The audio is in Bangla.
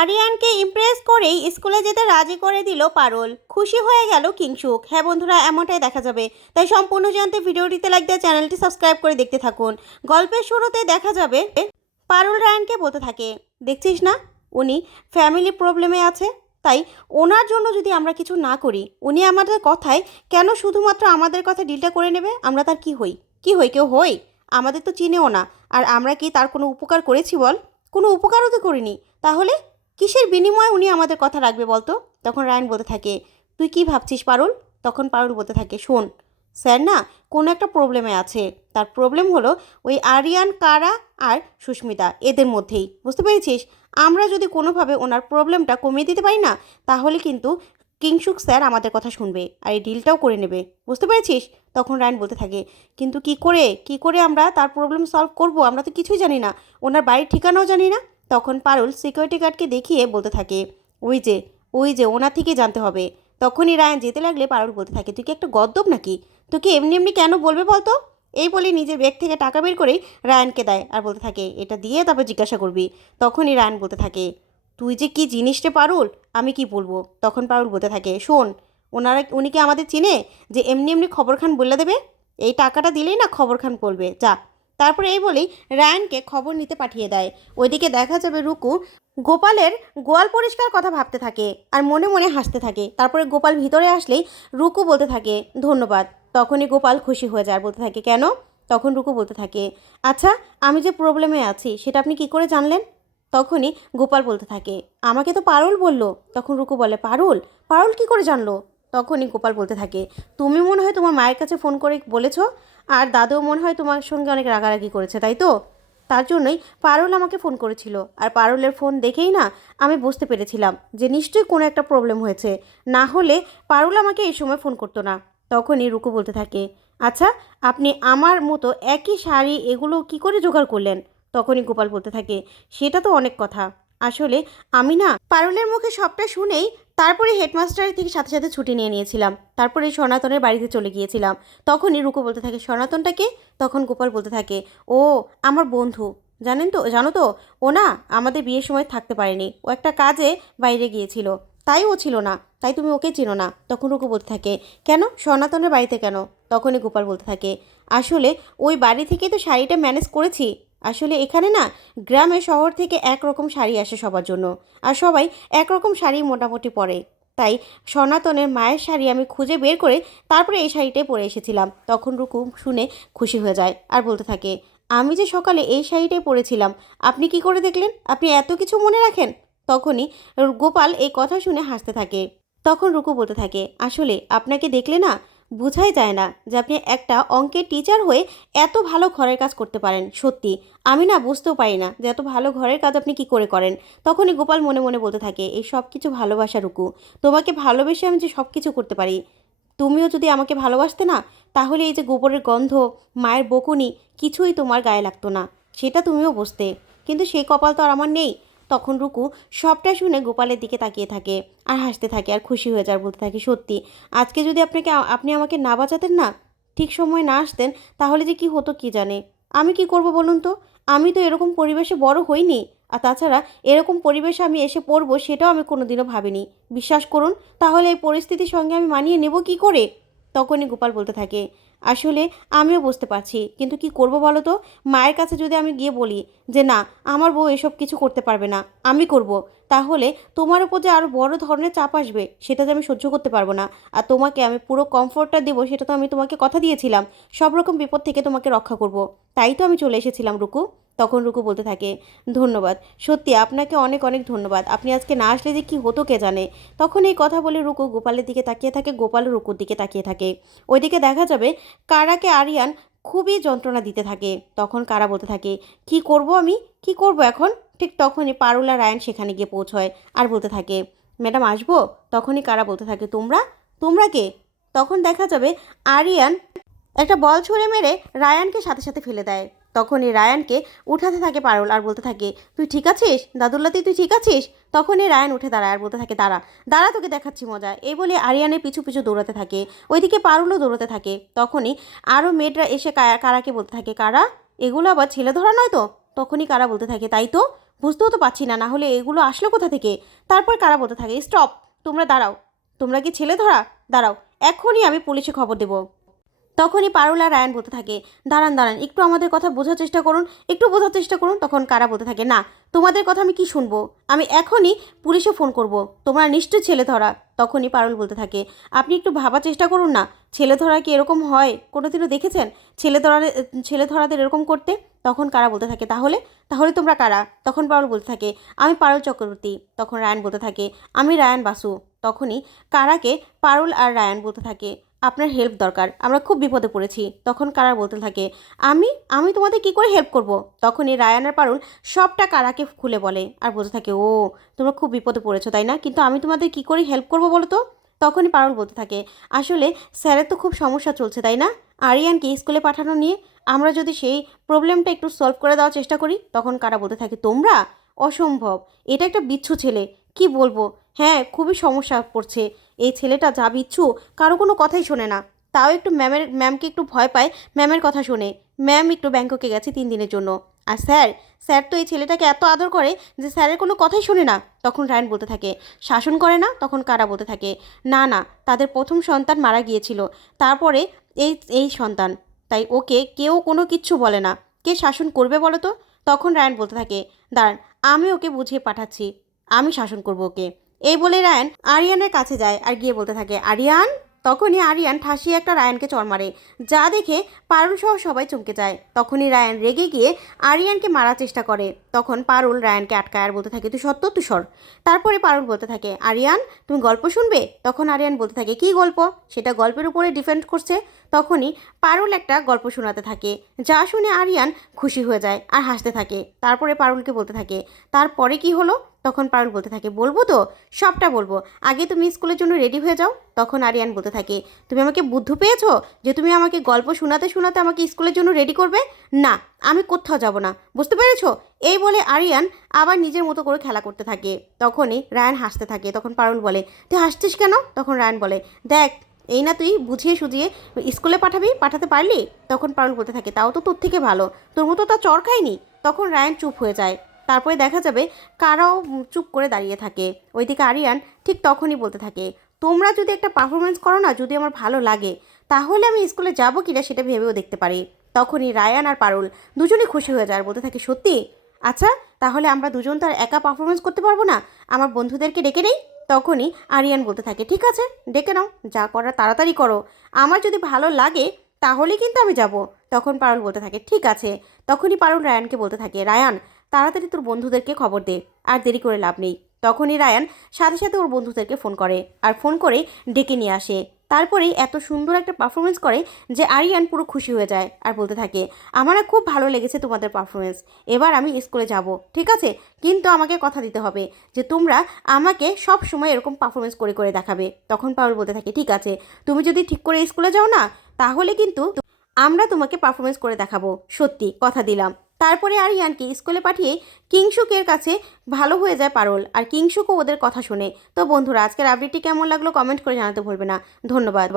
আরিয়ানকে ইমপ্রেস করেই স্কুলে যেতে রাজি করে দিল পারুল। খুশি হয়ে গেল কিংসুক। হ্যাঁ বন্ধুরা, এমনটাই দেখা যাবে। তাই সম্পূর্ণ জানতে ভিডিওটিতে লাইক দিয়ে চ্যানেলটি সাবস্ক্রাইব করে দেখতে থাকুন। গল্পের শুরুতে দেখা যাবে পারুল রায়ানকে বলতে থাকে, দেখছিস না? উনি ফ্যামিলি প্রবলেমে আছে। তাই ওনার জন্য যদি আমরা কিছু না করি, উনি আমাদের কথায় কেন শুধুমাত্র আমাদের কথা ডিলটা করে নেবে? আমরা তার কি হই? কি হই? কেউ হই? আমাদের তো চিনেও না। আর আমরা কি তার কোনো উপকার করেছি বল? কোনো উপকারও তো করিনি। তাহলে কিসের বিনিময়ে উনি আমাদের কথা রাখবে বলতো? তখন রায়ন বলতে থাকে, তুই কি ভাবছিস পারুল? তখন পারুল বলতে থাকে, শোন, স্যার না কোনো একটা প্রবলেমে আছে। তার প্রবলেম হলো ওই আরিয়ান, কারা আর সুস্মিতা, এদের মধ্যেই। বুঝতে পেরেছিস? আমরা যদি কোনোভাবে ওনার প্রবলেমটা কমিয়ে দিতে পারি না, তাহলে কিন্তু কিংসুক স্যার আমাদের কথা শুনবে আর এই ডিলটাও করে নেবে। বুঝতে পেরেছিস? তখন রায়ন বলতে থাকে, কিন্তু কি করে? কি করে আমরা তার প্রবলেম সলভ করব? আমরা তো কিছুই জানি না। ওনার বাড়ির ঠিকানাও জানি না। তখন পারুল সিকিউরিটি গার্ডকে দেখিয়ে বলতে থাকে, ওই যে ওই যে ওনার থেকে জানতে হবে। তখনই রায়ন যেতে লাগলে পারুল বলতে থাকে, তুই কি একটা গদ্দপ নাকি? তোকে এমনি এমনি কেন বলবে বলতো? এই বলে নিজের ব্যাগ থেকে টাকা বের করেই রায়নকে দেয় আর বলতে থাকে, এটা দিয়ে তারপর জিজ্ঞাসা করবি। তখনই রায়ন বলতে থাকে, তুই যে কি জিনিসটা পারুল? আমি কি বলব? তখন পারুল বলতে থাকে, শোন, ওনারা, উনি কি আমাদের চিনে যে এমনি এমনি খবর খান বলে দেবে? এই টাকাটা দিলেই না খবর খান বলবে। যা তারপরে এই বলেই রায়ানকে খবর নিতে পাঠিয়ে দেয়। ওইদিকে দেখা যাবে রুকু গোপালের গোয়াল পরিষ্কার কথা ভাবতে থাকে আর মনে মনে হাসতে থাকে। তারপরে গোপাল ভিতরে আসলেই রুকু বলতে থাকে, ধন্যবাদ। তখনই গোপাল খুশি হয়ে যায়, বলতে থাকে, কেন? তখন রুকু বলতে থাকে আচ্ছা আমি যে প্রবলেমে আছি, সেটা আপনি কি করে জানলেন? তখনই গোপাল বলতে থাকে, আমাকে তো পারুল বলল। তখন রুকু বলে, পারুল? পারুল কি করে জানলো? তখনই গোপাল বলতে থাকে, তুমি মনে হয় তোমার মায়ের কাছে ফোন করে বলেছ? আর দাদুও মনে হয় তোমার সঙ্গে অনেক রাগারাগি করেছে, তাই তো? তার জন্যই পারুল আমাকে ফোন করেছিল, আর পারুলের ফোন দেখেই না আমি বুঝতে পেরেছিলাম যে নিশ্চয়ই কোনো একটা প্রবলেম হয়েছে। না হলে পারুল আমাকে এই সময় ফোন করতো না। তখনই রুকু বলতে থাকে আচ্ছা আপনি আমার মতো একই শাড়ি এগুলো কি করে জোগাড় করলেন? তখনই গোপাল বলতে থাকে, সেটা তো অনেক কথা। আসলে আমি না পারুলের মুখে সবটা শুনেই তারপরে হেডমাস্টারের থেকে সাথে সাথে ছুটি নিয়ে নিয়েছিলাম। তারপরে সনাতনের বাড়িতে চলে গিয়েছিলাম। তখনই রুকু বলতে থাকে, সনাতনটাকে? তখন গোপাল বলতে থাকে, ও আমার বন্ধু। জানেন তো, জানো তো, ও না আমাদের বিয়ের সময় থাকতে পারেনি। ও একটা কাজে বাইরে গিয়েছিল। তাই ও ছিল না। তাই তুমি ওকে চিনো না। তখন রুকু বলতে থাকে, কেন? সনাতনের বাড়িতে কেন? তখনই গোপাল বলতে থাকে, আসলে ওই বাড়ি থেকেই তো শাড়িটা ম্যানেজ করেছি। আসলে এখানে না গ্রামে শহর থেকে একরকম শাড়ি আসে সবার জন্য। আর সবাই একরকম শাড়ি মোটামুটি পরে। তাই সনাতনের মায়ের শাড়ি আমি খুঁজে বের করে তারপরে এই শাড়িটাই পরে এসেছিলাম। তখন রুকু শুনে খুশি হয়ে যায় আর বলতে থাকে, আমি যে সকালে এই শাড়িটাই পরেছিলাম, আপনি কি করে দেখলেন? আপনি এত কিছু মনে রাখেন? তখনই গোপাল এই কথা শুনে হাসতে থাকে। তখন রুকু বলতে থাকে, আসলে আপনাকে দেখলে না বোঝাই যায় না যে আপনি একটা অঙ্কের টিচার হয়ে এত ভালো ঘরের কাজ করতে পারেন, সত্যি। আমি না বুঝতেও পারি না যে এত ভালো ঘরের কাজ আপনি কি করে করেন। তখনই গোপাল মনে মনে বলতে থাকে, এই সব কিছু ভালোবাসা, রুকু। তোমাকে ভালোবেসে আমি যে সব কিছু করতে পারি, তুমিও যদি আমাকে ভালোবাসতে না, তাহলে এই যে গোবরের গন্ধ, মায়ের বকুনি, কিছুই তোমার গায়ে লাগতো না। সেটা তুমিও বুঝতে। কিন্তু সেই কপাল তো আর আমার নেই। তখন রুকু সবটা শুনে গোপালের দিকে তাকিয়ে থাকে আর হাসতে থাকে আর খুশি হয়ে যায় বলতে থাকে, সত্যি, আজকে যদি আপনাকে আপনি আমাকে না বাঁচাতেন না, ঠিক সময় না আসতেন, তাহলে যে কি হতো কি জানে? আমি কি করব বলুন তো? আমি তো এরকম পরিবেশে বড় হইনি। আর তাছাড়া এরকম পরিবেশে আমি এসে পড়ব সেটাও আমি কোনোদিনও ভাবিনি। বিশ্বাস করুন, তাহলে এই পরিস্থিতির সঙ্গে আমি মানিয়ে নেব কি করে? তখনই গোপাল বলতে থাকে আসলে আমিও বুঝতে পারছি, কিন্তু কি করব বলো তো? মায়ের কাছে যদি আমি গিয়ে বলি যে, না, আমার বউ এসব কিছু করতে পারবে না, আমি করব। তাহলে তোমার উপর যে আরও বড় ধরনের চাপ আসবে, সেটা যে আমি সহ্য করতে পারব না। আর তোমাকে আমি পুরো কমফোর্টটা দেবো, সেটা তো আমি তোমাকে কথা দিয়েছিলাম। সব রকম বিপদ থেকে তোমাকে রক্ষা করব। তাই তো আমি চলে এসেছিলাম, রুকু। তখন রুকু বলতে থাকে, ধন্যবাদ। সত্যি আপনাকে অনেক অনেক ধন্যবাদ। আপনি আজকে না আসলে যে কী হতো কে জানে? তখন এই কথা বলে রুকু গোপালের দিকে তাকিয়ে থাকে, গোপাল রুকুর দিকে তাকিয়ে থাকে। ওইদিকে দেখা যাবে, কারাকে আরিয়ান খুবই যন্ত্রণা দিতে থাকে। তখন কারা বলতে থাকে, কি করব আমি? কি করব এখন? ঠিক তখনই পারুলা রায়ন সেখানে গিয়ে পৌঁছয় আর বলতে থাকে, ম্যাডাম, আসব? তখনই কারা বলতে থাকে, তোমরা? তোমরা কে? তখন দেখা যাবে আরিয়ান একটা বল ছুঁড়ে মেরে রায়ানকে সাথে সাথে ফেলে দেয়। তখনই রায়ানকে উঠাতে থাকে পারুল আর বলতে থাকে, তুই ঠিক আছিস? দাদুল্লাতি, তুই ঠিক আছিস? তখনই রায়ান উঠে দাঁড়ায় আর বলতে থাকে, দাঁড়া দাঁড়া, তোকে দেখাচ্ছি মজা। এই বলে আরিয়ানের পিছু পিছু দৌড়াতে থাকে, ওইদিকে পারুলও দৌড়াতে থাকে। তখনই আরও মেয়েরা এসে কারা- কারাকে বলতে থাকে, কারা? এগুলো আবার ছেলে ধরা নয় তো? তখনই কারা বলতে থাকে, তাই তো? বুঝতেও তো পারছি না না হলে এগুলো আসলো কোথা থেকে? তারপর কারা বলতে থাকে? স্টপ, তোমরা দাঁড়াও। তোমরা কি ছেলে ধরা? দাঁড়াও, এখনই আমি পুলিশে খবর দেবো। তখনই পারুল আর রায়ান বলতে থাকে, দাঁড়ান দাঁড়ান, একটু আমাদের কথা বোঝার চেষ্টা করুন, একটু বোঝার চেষ্টা করুন। তখন কারা বলতে থাকে, না, তোমাদের কথা আমি কি শুনব? আমি এখনই পুলিশে ফোন করব। তোমরা নিশ্চয়ই ছেলে ধরা। তখনই পারুল বলতে থাকে, আপনি একটু ভাবার চেষ্টা করুন না। ছেলে ধরা কি এরকম হয়? কোনোদিনও দেখেছেন? ছেলে ধরা ছেলে ধরাদের এরকম করতে? তখন কারা বলতে থাকে? তাহলে? তাহলে তোমরা কারা? তখন পারুল বলতে থাকে, আমি পারুল চক্রবর্তী। তখন রায়ান বলতে থাকে, আমি রায়ান বাসু। তখনই কারাকে পারুল আর রায়ান বলতে থাকে, আপনার হেল্প দরকার, আমরা খুব বিপদে পড়েছি। তখন কারা বলতে থাকে, আমি আমি তোমাদের কি করে হেল্প করব? তখনই রায়ান আর পারুল সবটা কারাকে খুলে বলে আর বলতে থাকে, ও, তোমরা খুব বিপদে পড়েছো, তাই না? কিন্তু আমি তোমাদের কি করে হেল্প করব বলো তো? তখনই পারুল বলতে থাকে, আসলে স্যারের তো খুব সমস্যা চলছে, তাই না? আরিয়ানকে স্কুলে পাঠানো নিয়ে আমরা যদি সেই প্রবলেমটা একটু সলভ করে দেওয়ার চেষ্টা করি, তখন কারা বলতে থাকে? তোমরা? অসম্ভব। এটা একটা বিচ্ছু ছেলে। কি বলব? হ্যাঁ খুবই সমস্যা পড়ছে। এই ছেলেটা যা বিচ্ছু, কারও কোনো কথাই শোনে না। তাও একটু ম্যামের, ম্যামকে একটু ভয় পায়, ম্যামের কথা শোনে। ম্যাম একটু ব্যাংককে গেছে তিন দিনের জন্য। আর স্যার স্যার তো এই ছেলেটাকে এত আদর করে যে স্যারের কোনো কথাই শোনে না। তখন রায়ন বলতে থাকে, শাসন করে না? তখন কারা বলতে থাকে, না না, তাদের প্রথম সন্তান মারা গিয়েছিল। তারপরে এই এই সন্তান। তাই ওকে কেউ কোনো কিচ্ছু বলে না। কে শাসন করবে বলো তো? তখন রায়ন বলতে থাকে, দাঁড়ান, আমি ওকে বুঝিয়ে পাঠাচ্ছি। আমি শাসন করব ওকে। এই বলে রায়ান আরিয়ানের কাছে যায় আর গিয়ে বলতে থাকে, আরিয়ান? তখনই আরিয়ান ঠাসিয়ে একটা রায়ানকে চর মারে, যা দেখে পারুল সহ সবাই চমকে যায়। তখনই রায়ান রেগে গিয়ে আরিয়ানকে মারার চেষ্টা করে। তখন পারুল রায়ানকে আটকায় আর বলতে থাকে, তুই সত্য, তুই সর। তারপরে পারুল বলতে থাকে, আরিয়ান, তুমি গল্প শুনবে? তখন আরিয়ান বলতে থাকে, কি গল্প? সেটা গল্পের উপরে ডিপেন্ড করছে। তখনই পারুল একটা গল্প শোনাতে থাকে, যা শুনে আরিয়ান খুশি হয়ে যায় আর হাসতে থাকে। তারপরে পারুলকে বলতে থাকে, তারপরে কি হলো? তখন পারুল বলতে থাকে, বলব তো, সবটা বলব। আগে তুমি স্কুলের জন্য রেডি হয়ে যাও। তখন আরিয়ান বলতে থাকে, তুমি আমাকে বুদ্ধ পেয়েছ যে তুমি আমাকে গল্প শোনাতে শোনাতে আমাকে স্কুলের জন্য রেডি করবে? না, আমি কোথাও যাব না, বুঝতে পেরেছ? এই বলে আরিয়ান আবার নিজের মতো করে খেলা করতে থাকে। তখনই রায়ান হাসতে থাকে, তখন পারুল বলে, তুই হাসছিস কেন? তখন রায়ান বলে, দেখ এই না তুই বুঝিয়ে সুঝিয়ে স্কুলে পাঠাবি, পাঠাতে পারলি? তখন পারুল বলতে থাকে, তাও তো তোর থেকে ভালো। তোর মতো তা চর খায়নি? তখন রায়ান চুপ হয়ে যায়। তারপরে দেখা যাবে কারাও চুপ করে দাঁড়িয়ে থাকে। ওইদিকে আরিয়ান ঠিক তখনই বলতে থাকে, তোমরা যদি একটা পারফরমেন্স করো না, যদি আমার ভালো লাগে, তাহলে আমি স্কুলে যাব কিনা সেটা ভেবেও দেখতে পারি। তখনই রায়ান আর পারুল দুজনেই খুশি হয়ে যায় আর বলতে থাকে, সত্যি? আচ্ছা তাহলে আমরা দুজন তো আর একা পারফরমেন্স করতে পারব না? আমার বন্ধুদেরকে ডেকে নেই? তখনই আরিয়ান বলতে থাকে, ঠিক আছে, ডেকে নাও, যা করার তাড়াতাড়ি করো। আমার যদি ভালো লাগে তাহলে কিন্তু আমি যাব। তখন পারুল বলতে থাকে, ঠিক আছে। তখনই পারুল রায়ানকে বলতে থাকে, রায়ান, তাড়াতাড়ি তোর বন্ধুদেরকে খবর দে, আর দেরি করে লাভ নেই। তখনই রায়ান সাথে সাথে ওর বন্ধুদেরকে ফোন করে, আর ফোন করে ডেকে নিয়ে আসে। তারপরেই এত সুন্দর একটা পারফরমেন্স করে যে আরিয়ান পুরো খুশি হয়ে যায় আর বলতে থাকে, আমার খুব ভালো লেগেছে তোমাদের পারফরমেন্স এবার আমি স্কুলে যাব, ঠিক আছে? কিন্তু আমাকে কথা দিতে হবে যে তোমরা আমাকে সব সময় এরকম পারফরমেন্স করে করে দেখাবে। তখন পাউল বলতে থাকে, ঠিক আছে, তুমি যদি ঠিক করে স্কুলে যাও না, তাহলে কিন্তু আমরা তোমাকে পারফরমেন্স করে দেখাবো। সত্যি, কথা দিলাম। তারপরে আরিয়ানকে স্কুলে পাঠিয়ে কিংশুকের কাছে ভালো হয়ে যায় পারল। আর কিংশুকও ওদের কথা শুনে। তো বন্ধুরা, আজকের আপডেটটি কেমন লাগল কমেন্ট করে জানাতে ভুলবে না। ধন্যবাদ।